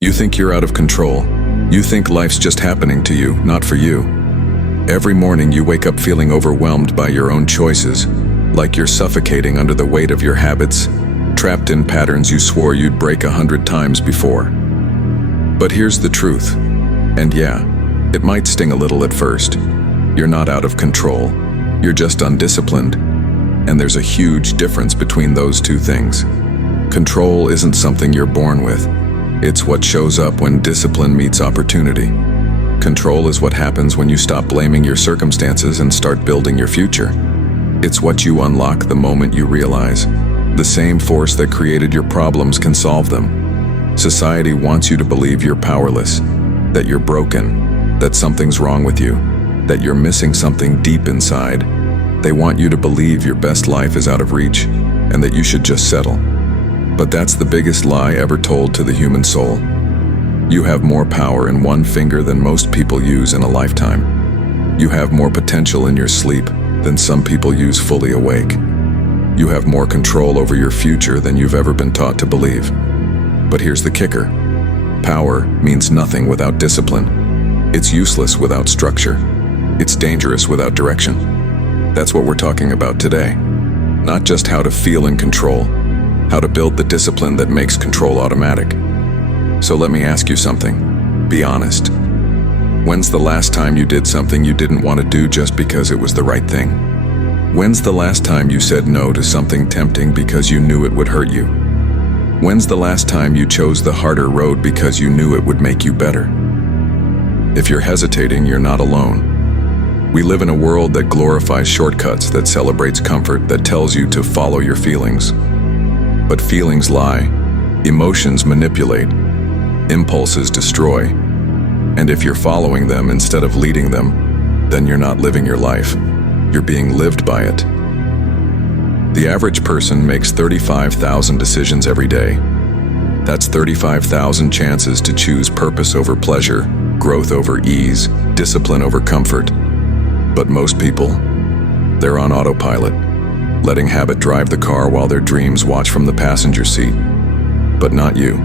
You think you're out of control. You think life's just happening to you, not for you. Every morning you wake up feeling overwhelmed by your own choices, like you're suffocating under the weight of your habits, trapped in patterns you swore you'd break 100 times before. But here's the truth, and yeah, it might sting a little at first. You're not out of control, you're just undisciplined, and there's a huge difference between those two things. Control isn't something you're born with. It's what shows up when discipline meets opportunity. Control is what happens when you stop blaming your circumstances and start building your future. It's what you unlock the moment you realize the same force that created your problems can solve them. Society wants you to believe you're powerless, that you're broken, that something's wrong with you, that you're missing something deep inside. They want you to believe your best life is out of reach and that you should just settle. But that's the biggest lie ever told to the human soul. You have more power in one finger than most people use in a lifetime. You have more potential in your sleep than some people use fully awake. You have more control over your future than you've ever been taught to believe. But here's the kicker. Power means nothing without discipline. It's useless without structure. It's dangerous without direction. That's what we're talking about today. Not just how to feel in control, how to build the discipline that makes control automatic. So let me ask you something. Be honest. When's the last time you did something you didn't want to do just because it was the right thing? When's the last time you said no to something tempting because you knew it would hurt you? When's the last time you chose the harder road because you knew it would make you better? If you're hesitating, you're not alone. We live in a world that glorifies shortcuts, that celebrates comfort, that tells you to follow your feelings. But feelings lie, emotions manipulate, impulses destroy, and if you're following them instead of leading them, then you're not living your life. You're being lived by it. The average person makes 35,000 decisions every day. That's 35,000 chances to choose purpose over pleasure, growth over ease, discipline over comfort. But most people, they're on autopilot, letting habit drive the car while their dreams watch from the passenger seat. But not you.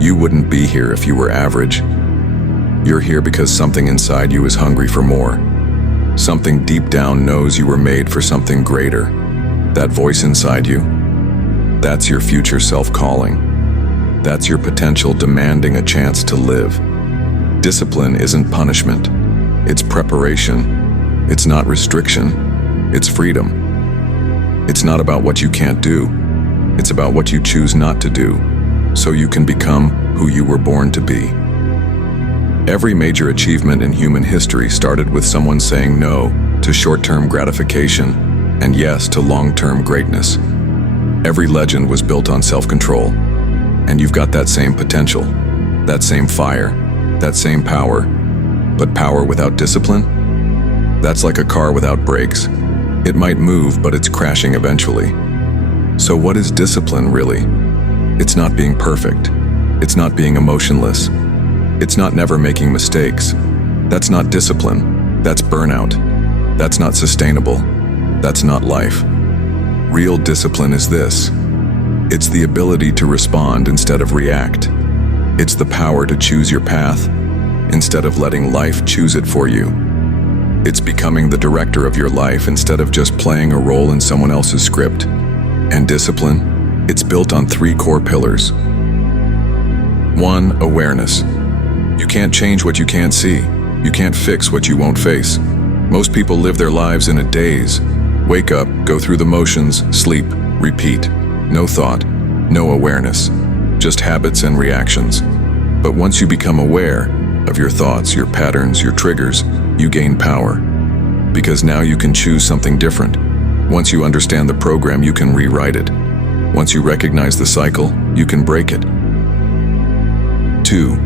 You wouldn't be here if you were average. You're here because something inside you is hungry for more. Something deep down knows you were made for something greater. That voice inside you, that's your future self calling. That's your potential demanding a chance to live. Discipline isn't punishment. It's preparation. It's not restriction. It's freedom. It's not about what you can't do. It's about what you choose not to do, so you can become who you were born to be. Every major achievement in human history started with someone saying no to short-term gratification and yes to long-term greatness. Every legend was built on self-control, and you've got that same potential, that same fire, that same power. But power without discipline? That's like a car without brakes. It might move, but it's crashing eventually. So what is discipline, really? It's not being perfect. It's not being emotionless. It's not never making mistakes. That's not discipline. That's burnout. That's not sustainable. That's not life. Real discipline is this. It's the ability to respond instead of react. It's the power to choose your path instead of letting life choose it for you. It's becoming the director of your life instead of just playing a role in someone else's script. And discipline, it's built on 3 core pillars. 1, awareness. You can't change what you can't see. You can't fix what you won't face. Most people live their lives in a daze. Wake up, go through the motions, sleep, repeat. No thought, no awareness, just habits and reactions. But once you become aware of your thoughts, your patterns, your triggers, you gain power. Because now you can choose something different. Once you understand the program, you can rewrite it. Once you recognize the cycle, you can break it. 2,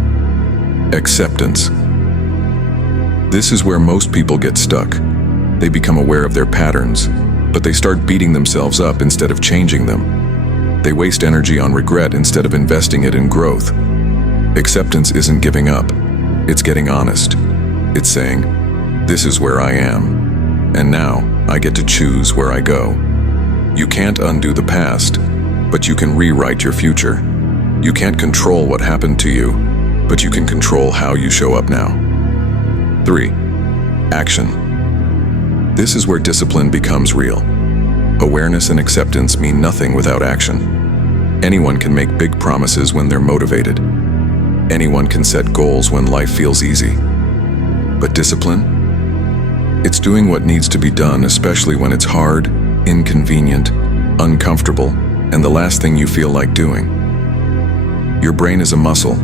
acceptance. This is where most people get stuck. They become aware of their patterns, but they start beating themselves up instead of changing them. They waste energy on regret instead of investing it in growth. Acceptance isn't giving up. It's getting honest. It's saying, this is where I am, and now I get to choose where I go. You can't undo the past, but you can rewrite your future. You can't control what happened to you, but you can control how you show up now. 3. Action. This is where discipline becomes real. Awareness and acceptance mean nothing without action. Anyone can make big promises when they're motivated. Anyone can set goals when life feels easy. But discipline? It's doing what needs to be done, especially when it's hard, inconvenient, uncomfortable, and the last thing you feel like doing. Your brain is a muscle.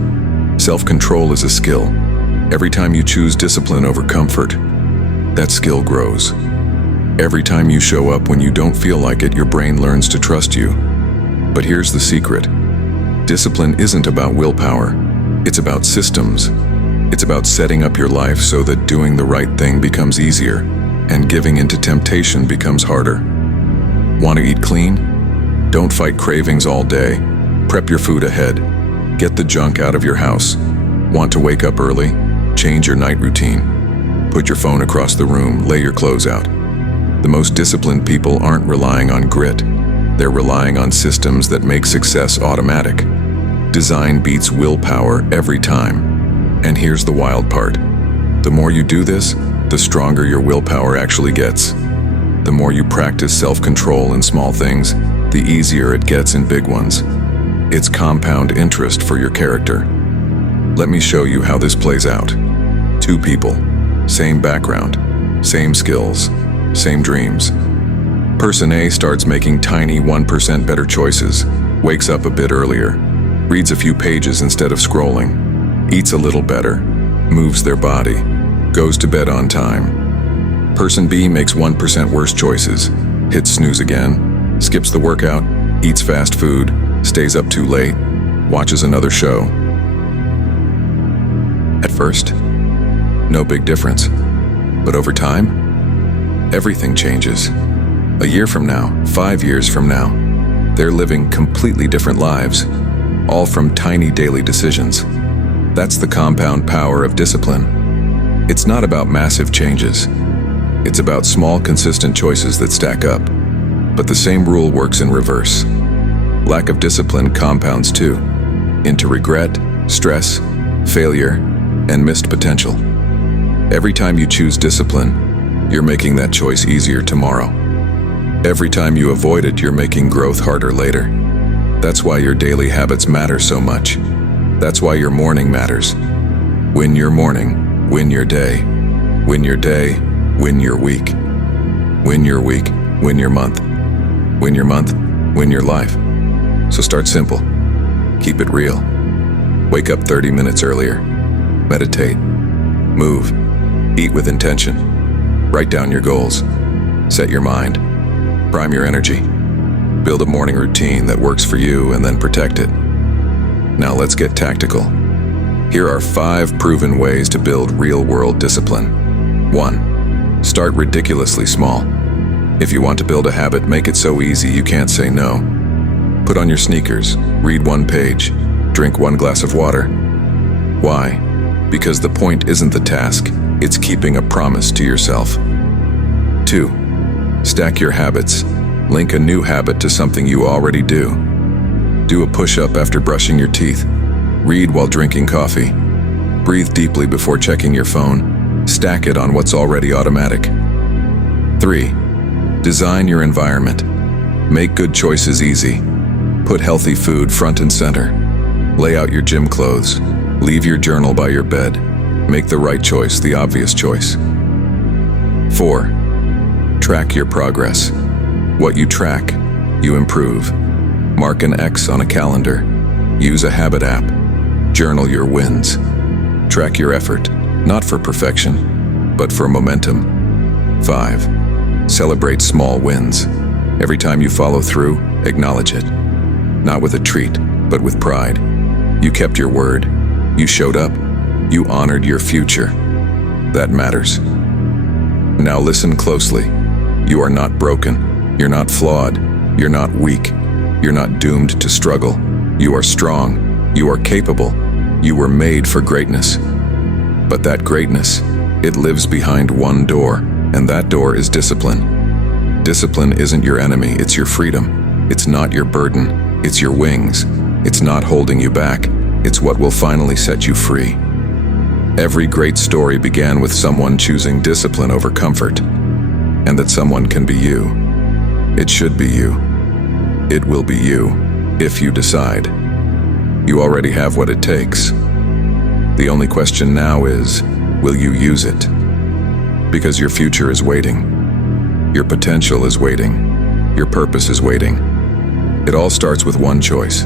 Self-control is a skill. Every time you choose discipline over comfort, that skill grows. Every time you show up when you don't feel like it, your brain learns to trust you. But here's the secret. Discipline isn't about willpower. It's about systems. It's about setting up your life so that doing the right thing becomes easier and giving into temptation becomes harder. Want to eat clean? Don't fight cravings all day. Prep your food ahead. Get the junk out of your house. Want to wake up early? Change your night routine. Put your phone across the room, lay your clothes out. The most disciplined people aren't relying on grit. They're relying on systems that make success automatic. Design beats willpower every time. And here's the wild part. The more you do this, the stronger your willpower actually gets. The more you practice self-control in small things, the easier it gets in big ones. It's compound interest for your character. Let me show you how this plays out. 2 people, same background, same skills, same dreams. Person A starts making tiny 1% better choices, wakes up a bit earlier, reads a few pages instead of scrolling, eats a little better, moves their body, goes to bed on time. Person B makes 1% worse choices, hits snooze again, skips the workout, eats fast food, stays up too late, watches another show. At first, no big difference. But over time, everything changes. A year from now, 5 years from now, they're living completely different lives, all from tiny daily decisions. That's the compound power of discipline. It's not about massive changes. It's about small, consistent choices that stack up. But the same rule works in reverse. Lack of discipline compounds too, into regret, stress, failure, and missed potential. Every time you choose discipline, you're making that choice easier tomorrow. Every time you avoid it, you're making growth harder later. That's why your daily habits matter so much. That's why your morning matters. Win your morning, win your day. Win your day, win your week. Win your week, win your month. Win your month, win your life. So start simple. Keep it real. Wake up 30 minutes earlier. Meditate. Move. Eat with intention. Write down your goals. Set your mind. Prime your energy. Build a morning routine that works for you and then protect it. Now let's get tactical. Here are 5 proven ways to build real-world discipline. 1. Start ridiculously small. If you want to build a habit, make it so easy you can't say no. Put on your sneakers, read 1 page, drink 1 glass of water. Why? Because the point isn't the task, it's keeping a promise to yourself. 2. Stack your habits. Link a new habit to something you already do. Do a push-up after brushing your teeth. Read while drinking coffee. Breathe deeply before checking your phone. Stack it on what's already automatic. 3. Design your environment. Make good choices easy. Put healthy food front and center. Lay out your gym clothes. Leave your journal by your bed. Make the right choice the obvious choice. 4. Track your progress. What you track, you improve. Mark an X on a calendar. Use a habit app. Journal your wins. Track your effort, not for perfection, but for momentum. 5. Celebrate small wins. Every time you follow through, acknowledge it. Not with a treat, but with pride. You kept your word. You showed up. You honored your future. That matters. Now listen closely. You are not broken. You're not flawed. You're not weak. You're not doomed to struggle. You are strong. You are capable. You were made for greatness. But that greatness, it lives behind one door, and that door is discipline. Discipline isn't your enemy, it's your freedom. It's not your burden, it's your wings. It's not holding you back, it's what will finally set you free. Every great story began with someone choosing discipline over comfort, and that someone can be you. It should be you. It will be you, if you decide. You already have what it takes. The only question now is, will you use it? Because your future is waiting. Your potential is waiting. Your purpose is waiting. It all starts with one choice,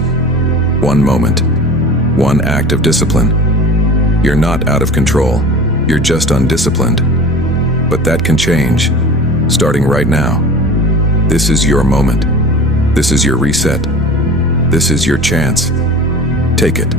one moment, one act of discipline. You're not out of control. You're just undisciplined. But that can change, starting right now. This is your moment. This is your reset. This is your chance. Take it.